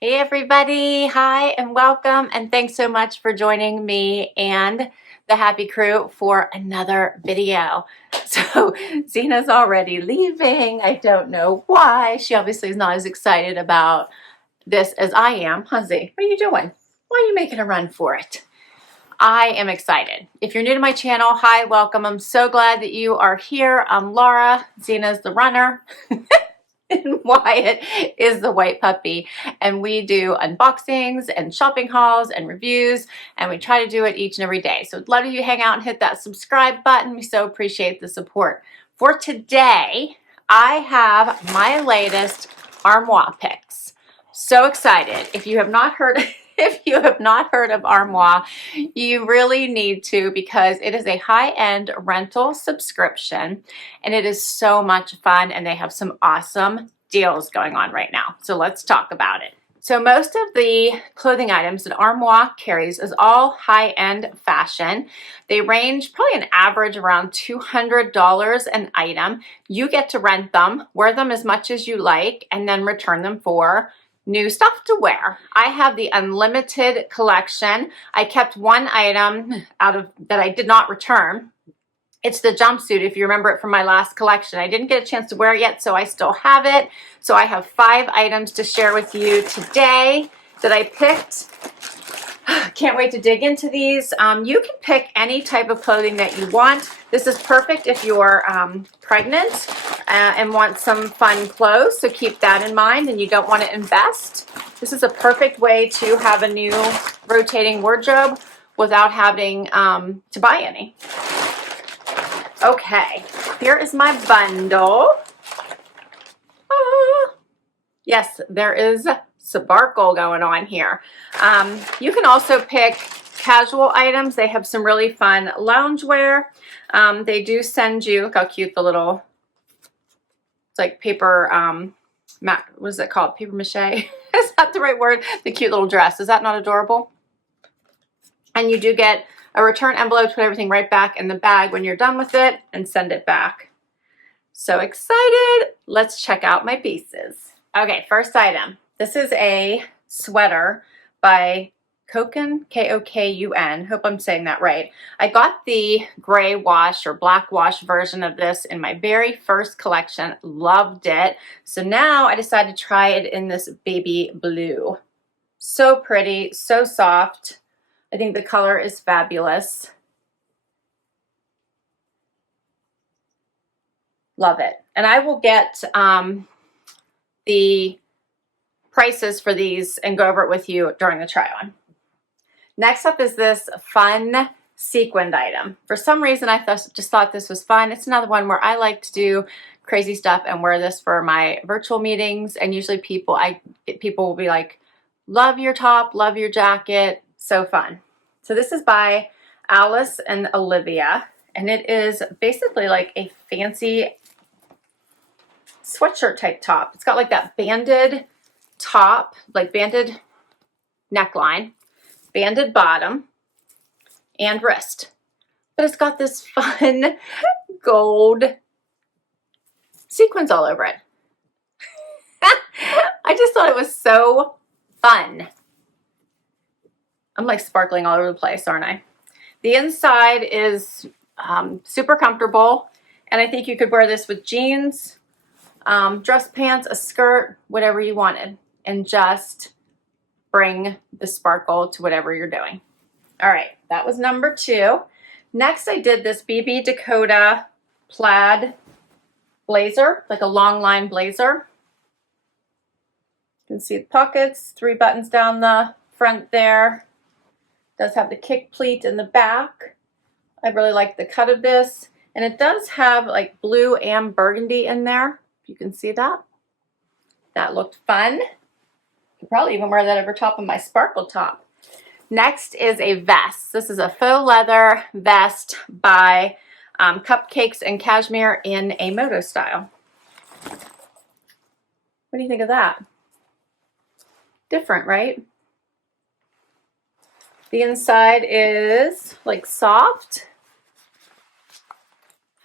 Hey everybody, hi and welcome, and thanks so much for joining me and the happy crew for another video. So Zena's already leaving. I don't know why. She obviously is not as excited about this as I am. Huh, Z? What are you doing? Why are you making a run for it? I am excited. If you're new to my channel, hi, welcome. I'm so glad that you are here. I'm Laura. Zena's the runner. And Wyatt is the white puppy, and we do unboxings and shopping hauls and reviews, and we try to do it each and every day. So I'd love you hang out and hit that subscribe button. We so appreciate the support. For today, I have my latest armoire picks. So excited. If you have not heard of Armoire, you really need to, because it is a high-end rental subscription and it is so much fun, and they have some awesome deals going on right now. So let's talk about it. So most of the clothing items that Armoire carries is all high-end fashion. They range probably an average around $200 an item. You get to rent them, wear them as much as you like, and then return them for new stuff to wear. I have the unlimited collection. I kept one item out of that I did not return. It's the jumpsuit, if you remember it from my last collection. I didn't get a chance to wear it yet, so I still have it. So I have 5 items to share with you today that I picked. Can't wait to dig into these. You can pick any type of clothing that you want. This is perfect if you're pregnant and want some fun clothes, so keep that in mind and you don't want to invest. This is a perfect way to have a new rotating wardrobe without having to buy any. Okay, here is my bundle. Yes, there is sparkle going on here. You can also pick casual items. They have some really fun loungewear. They do send you, look how cute the little, it's like paper, what is it called? Paper mache? Is that the right word? The cute little dress. Is that not adorable? And you do get a return envelope to put everything right back in the bag when you're done with it and send it back. So excited. Let's check out my pieces. Okay, first item. This is a sweater by Kokun, K-O-K-U-N. Hope I'm saying that right. I got the gray wash or black wash version of this in my very first collection. Loved it. So now I decided to try it in this baby blue. So pretty, so soft. I think the color is fabulous. Love it. And I will get the prices for these and go over it with you during the try on. Next up is this fun sequined item. For some reason, I just thought this was fun. It's another one where I like to do crazy stuff and wear this for my virtual meetings. And usually people will be like, love your top, love your jacket. So fun. So this is by Alice and Olivia. And it is basically like a fancy sweatshirt type top. It's got like that banded top, like banded neckline, banded bottom, and wrist. But it's got this fun gold sequins all over it. I just thought it was so fun. I'm like sparkling all over the place, aren't I? The inside is super comfortable, and I think you could wear this with jeans, dress pants, a skirt, whatever you wanted, and just bring the sparkle to whatever you're doing. All right, that was number 2. Next, I did this BB Dakota plaid blazer, like a long line blazer. You can see the pockets, 3 buttons down the front there. Does have the kick pleat in the back. I really like the cut of this. And it does have like blue and burgundy in there. You can see that. That looked fun. Could probably even wear that over top of my sparkle top. Next is a vest. This is a faux leather vest by Cupcakes and Cashmere in a moto style. What do you think of that? Different, right? The inside is like soft.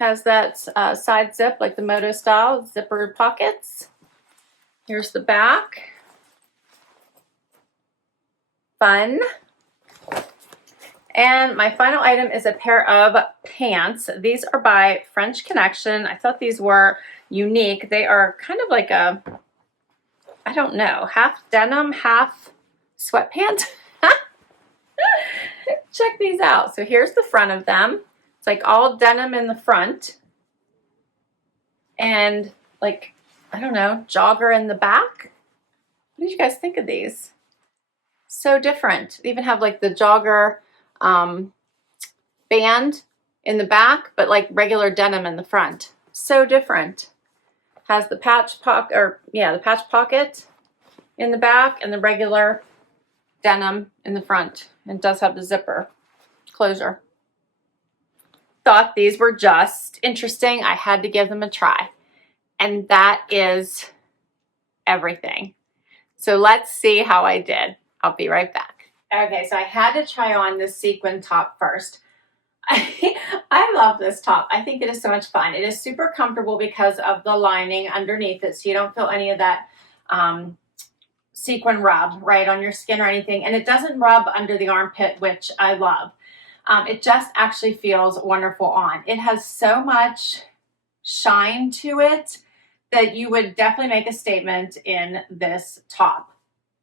Has that side zip like the moto style, zipper pockets. Here's the back. fun. And my final item is a pair of pants. These are by French Connection. I thought these were unique. They are kind of like a, I don't know, half denim, half sweatpant. Check these out. So here's the front of them. It's like all denim in the front. And like, I don't know, jogger in the back. What did you guys think of these? So different. They even have like the jogger band in the back, but like regular denim in the front. So different. Has the patch pocket, or yeah, the patch pocket in the back and the regular denim in the front. It does have the zipper closure. Thought these were just interesting. I had to give them a try. And that is everything. So let's see how I did. I'll be right back. Okay, so I had to try on this sequin top first. I love this top. I think it is so much fun. It is super comfortable because of the lining underneath it, so you don't feel any of that sequin rub right on your skin or anything. And it doesn't rub under the armpit, which I love. It just actually feels wonderful on. It has so much shine to it that you would definitely make a statement in this top.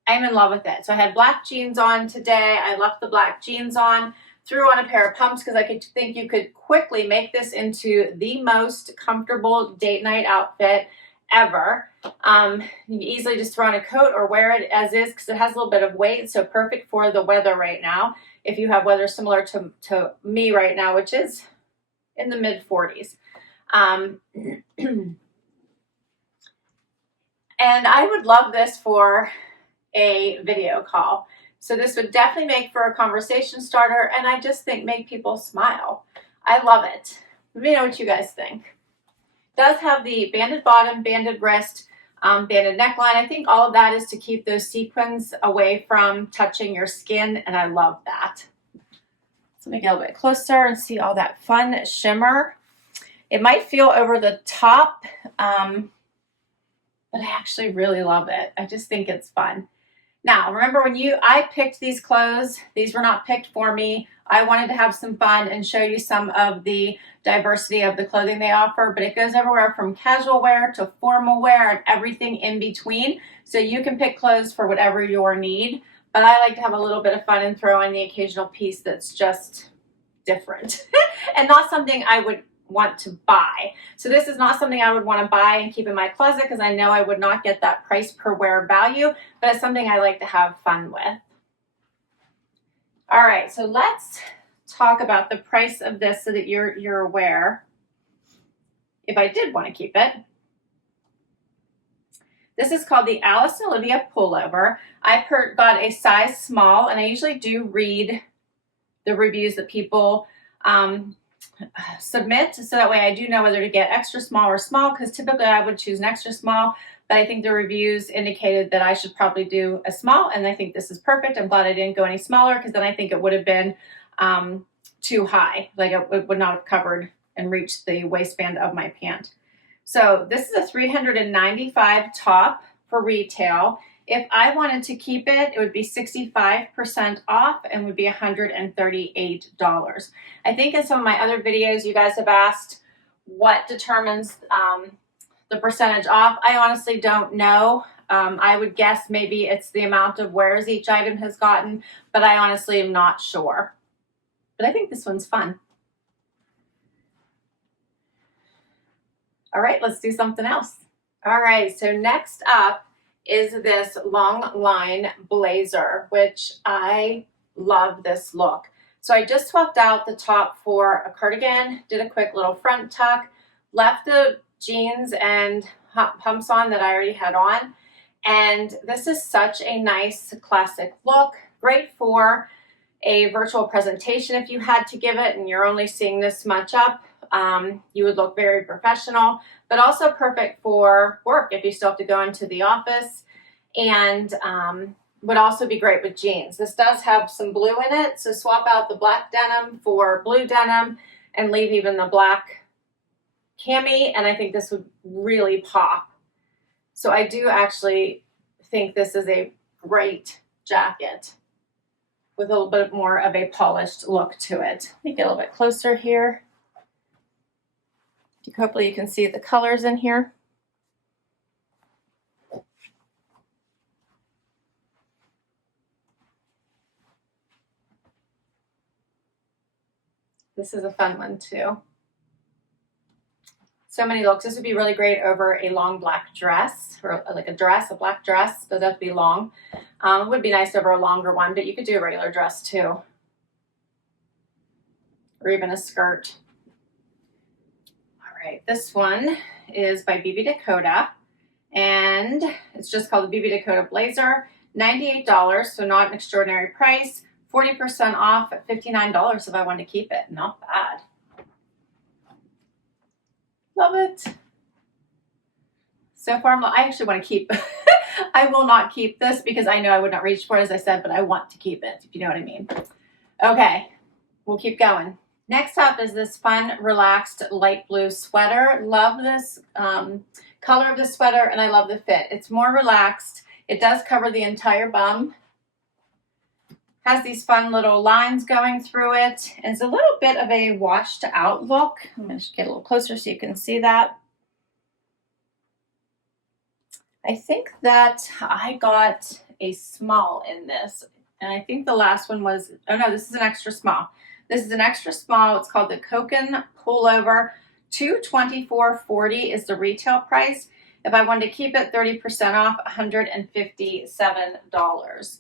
I'm in love with it. So I had black jeans on today. I left the black jeans on, threw on a pair of pumps because I could think you could quickly make this into the most comfortable date night outfit ever. You can easily just throw on a coat or wear it as is because it has a little bit of weight. So perfect for the weather right now. If you have weather similar to me right now, which is in the mid 40s. And I would love this for a video call. So this would definitely make for a conversation starter, and I just think make people smile. I love it. Let me know what you guys think. It does have the banded bottom, banded wrist, banded neckline. I think all of that is to keep those sequins away from touching your skin, and I love that. So let me get a little bit closer and see all that fun shimmer. It might feel over the top, but I actually really love it. I just think it's fun. Now, remember when I picked these clothes, these were not picked for me. I wanted to have some fun and show you some of the diversity of the clothing they offer, but it goes everywhere from casual wear to formal wear and everything in between. So you can pick clothes for whatever your need, but I like to have a little bit of fun and throw in the occasional piece that's just different and not something I would want to buy. So this is not something I would want to buy and keep in my closet because I know I would not get that price per wear value, but it's something I like to have fun with. All right, so let's talk about the price of this so that you're aware if I did want to keep it. This is called the Alice and Olivia Pullover. I got a size small, and I usually do read the reviews that people submit, so that way I do know whether to get extra small or small, because typically I would choose an extra small, but I think the reviews indicated that I should probably do a small, and I think this is perfect. I'm glad I didn't go any smaller, because then I think it would have been too high, like it would not have covered and reached the waistband of my pant. So this is a $395 top for retail. If I wanted to keep it, it would be 65% off and would be $138. I think in some of my other videos, you guys have asked what determines the percentage off. I honestly don't know. I would guess maybe it's the amount of wears each item has gotten, but I honestly am not sure. But I think this one's fun. All right, let's do something else. All right, so next up is this long line blazer, which I love this look. So I just swapped out the top for a cardigan, did a quick little front tuck, left the jeans and pumps on that I already had on. And this is such a nice classic look, great for a virtual presentation if you had to give it and you're only seeing this much up. You would look very professional, but also perfect for work if you still have to go into the office, and would also be great with jeans. This does have some blue in it, so swap out the black denim for blue denim and leave even the black cami, and I think this would really pop. So I do actually think this is a great jacket. with a little bit more of a polished look to it. Let me get a little bit closer here. Hopefully you can see the colors in here. This is a fun one too. So many looks. This would be really great over a long black dress, or like a black dress. Doesn't have to be long. It would be nice over a longer one, but you could do a regular dress too. Or even a skirt. All right, this one is by BB Dakota, and it's just called the BB Dakota Blazer. $98, so not an extraordinary price. 40% off at $59 if I want to keep it. Not bad. Love it. So far, I actually want to keep, I will not keep this because I know I would not reach for it, as I said, but I want to keep it, if you know what I mean. Okay, we'll keep going. Next up is this fun, relaxed light blue sweater. Love this color of the sweater, and I love the fit. It's more relaxed. It does cover the entire bum. Has these fun little lines going through it. And it's a little bit of a washed out look. I'm going to get a little closer so you can see that. I think that I got a small in this. And I think the last one was, oh no, this is an extra small. This is an extra small. It's called the Kokun Pullover. $224.40 is the retail price. If I wanted to keep it 30% off, $157.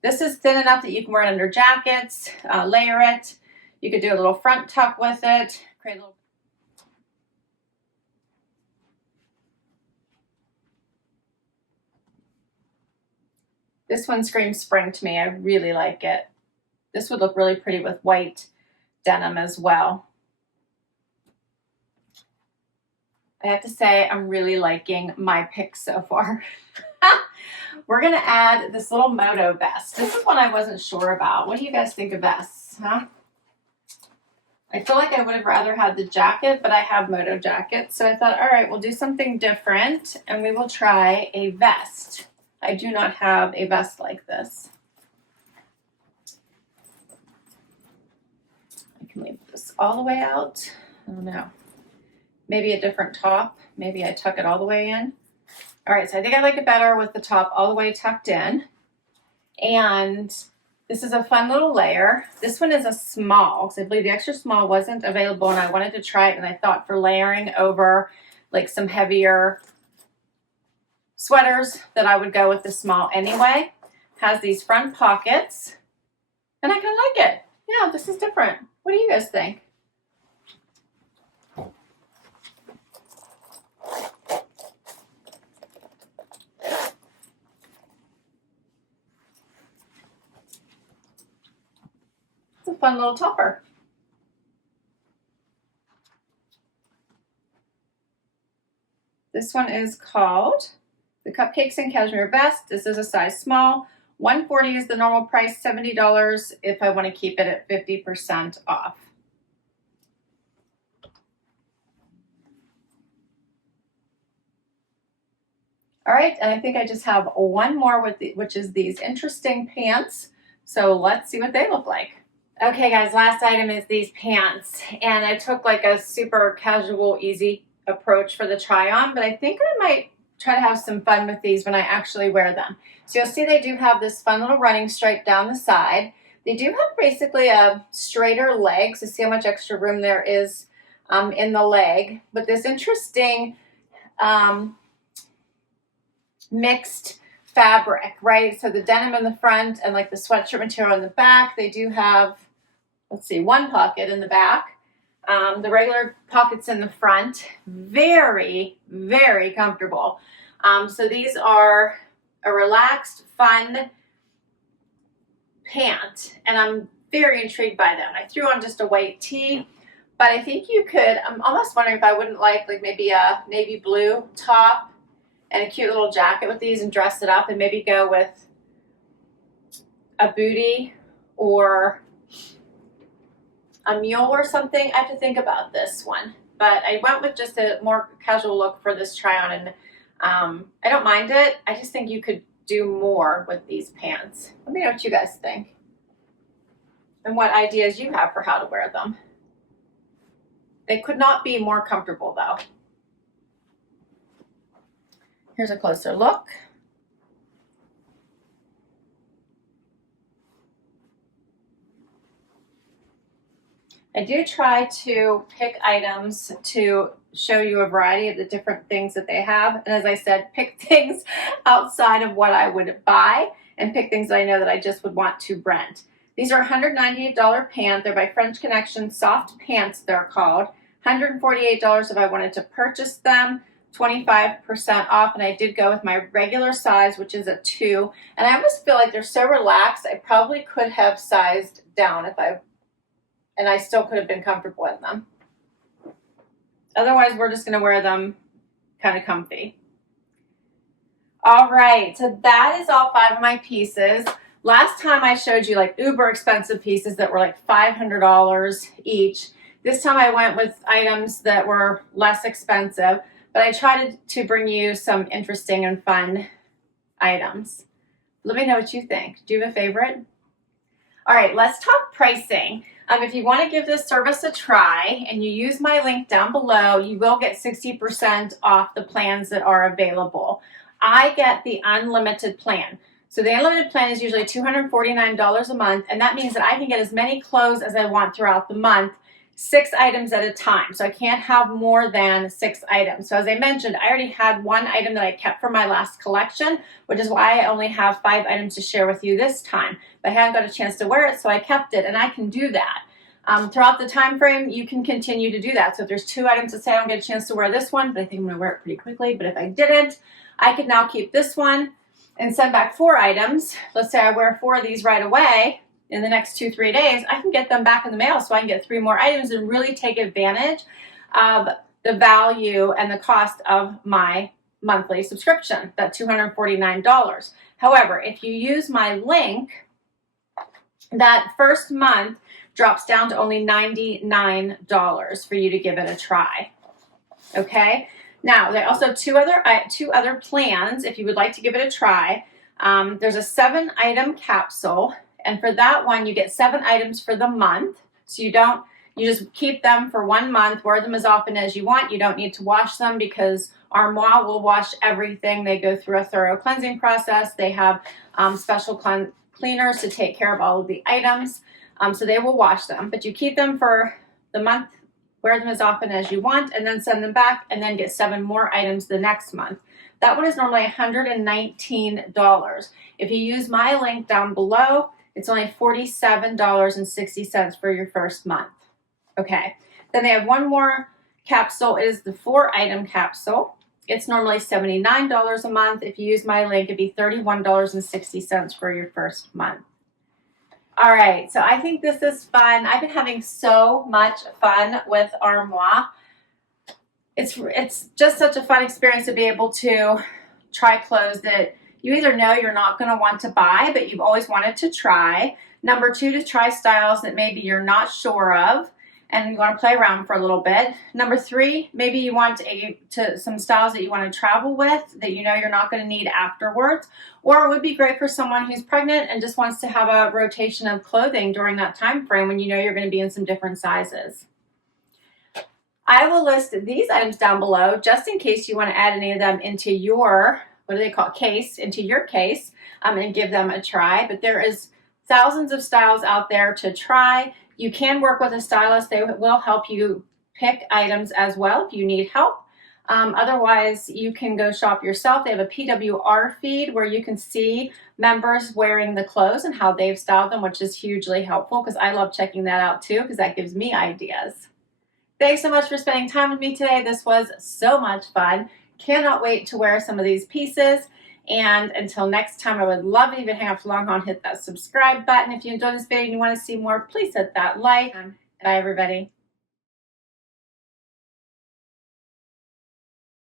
This is thin enough that you can wear it under jackets, layer it. You could do a little front tuck with it. Create a little. This one screams spring to me. I really like it. This would look really pretty with white denim as well. I have to say, I'm really liking my pick so far. We're gonna add this little moto vest. This is one I wasn't sure about. What do you guys think of vests, huh? I feel like I would have rather had the jacket, but I have moto jackets. So I thought, all right, we'll do something different and we will try a vest. I do not have a vest like this. I can leave this all the way out. I don't know. Maybe a different top. Maybe I tuck it all the way in. All right, so I think I like it better with the top all the way tucked in. And this is a fun little layer. This one is a small, because I believe the extra small wasn't available and I wanted to try it, and I thought for layering over like some heavier sweaters that I would go with the small anyway. Has these front pockets and I kind of like it. Yeah, this is different. What do you guys think? It's a fun little topper. This one is called the Cupcakes and Cashmere Vest. This is a size small. $140 is the normal price, $70 if I want to keep it at 50% off. All right, and I think I just have one more with which is these interesting pants. So let's see what they look like. Okay guys, last item is these pants, and I took like a super casual, easy approach for the try on, but I think I might try to have some fun with these when I actually wear them. So you'll see they do have this fun little running stripe down the side. They do have basically a straighter leg, so see how much extra room there is in the leg, but this interesting mixed fabric, right? So the denim in the front and like the sweatshirt material in the back. They do have, let's see, one pocket in the back. The regular pockets in the front. Very, very comfortable. So these are a relaxed, fun pant, and I'm very intrigued by them. I threw on just a white tee, but I think you could, I'm almost wondering if I wouldn't like maybe a navy blue top and a cute little jacket with these and dress it up and maybe go with a bootie or a mule or something. I have to think about this one, but I went with just a more casual look for this try on, and I don't mind it. I just think you could do more with these pants. Let me know what you guys think and what ideas you have for how to wear them. They could not be more comfortable though. Here's a closer look. I do try to pick items to show you a variety of the different things that they have. And as I said, pick things outside of what I would buy and pick things that I know that I just would want to rent. These are $198 pants. They're by French Connection Soft Pants, they're called. $148 if I wanted to purchase them, 25% off, and I did go with my regular size, which is a 2. And I almost feel like they're so relaxed, I probably could have sized down and I still could have been comfortable in them. Otherwise, we're just gonna wear them kind of comfy. All right, so that is all 5 of my pieces. Last time I showed you like uber expensive pieces that were like $500 each. This time I went with items that were less expensive, but I tried to bring you some interesting and fun items. Let me know what you think. Do you have a favorite? All right, let's talk pricing. If you want to give this service a try and you use my link down below, you will get 60% off the plans that are available. I get the unlimited plan. So the unlimited plan is usually $249 a month, and that means that I can get as many clothes as I want throughout the month, 6 items at a time. So I can't have more than 6 items. So as I mentioned, I already had 1 item that I kept from my last collection, which is why I only have 5 items to share with you this time. But I hadn't got a chance to wear it, so I kept it, and I can do that. Throughout the time frame, you can continue to do that. So if there's 2 items that say I don't get a chance to wear this one, but I think I'm gonna wear it pretty quickly, but if I didn't, I could now keep this one and send back 4 items. Let's say I wear 4 of these right away. In the next 2-3 days, I can get them back in the mail so I can get 3 more items and really take advantage of the value and the cost of my monthly subscription, that $249. However, if you use my link, that first month drops down to only $99 for you to give it a try. Okay? Now, there are also two other plans if you would like to give it a try. There's a 7-item capsule. And for that one, you get 7 items for the month. So you just keep them for 1 month, wear them as often as you want. You don't need to wash them because Armoire will wash everything. They go through a thorough cleansing process. They have special cleaners to take care of all of the items. So they will wash them, but you keep them for the month, wear them as often as you want, and then send them back and then get 7 more items the next month. That one is normally $119. If you use my link down below, it's only $47.60 for your first month. Okay, then they have 1 more capsule. It is the 4-item capsule. It's normally $79 a month. If you use my link, it'd be $31.60 for your first month. All right, so I think this is fun. I've been having so much fun with Armoire. It's just such a fun experience to be able to try clothes that you either know you're not going to want to buy, but you've always wanted to try. Number 2, to try styles that maybe you're not sure of and you want to play around for a little bit. Number 3, maybe you want some styles that you want to travel with that you know you're not going to need afterwards. Or it would be great for someone who's pregnant and just wants to have a rotation of clothing during that time frame when you know you're going to be in some different sizes. I will list these items down below just in case you want to add any of them into your, what do they call it, case, into your case, and give them a try. But there is thousands of styles out there to try. You can work with a stylist. They will help you pick items as well if you need help. Otherwise, you can go shop yourself. They have a PWR feed where you can see members wearing the clothes and how they've styled them, which is hugely helpful because I love checking that out too because that gives me ideas. Thanks so much for spending time with me today. This was so much fun. Cannot wait to wear some of these pieces. And until next time, I would love it if you hang out for long haul and hit that subscribe button. If you enjoyed this video and you want to see more, please hit that like. Bye, everybody.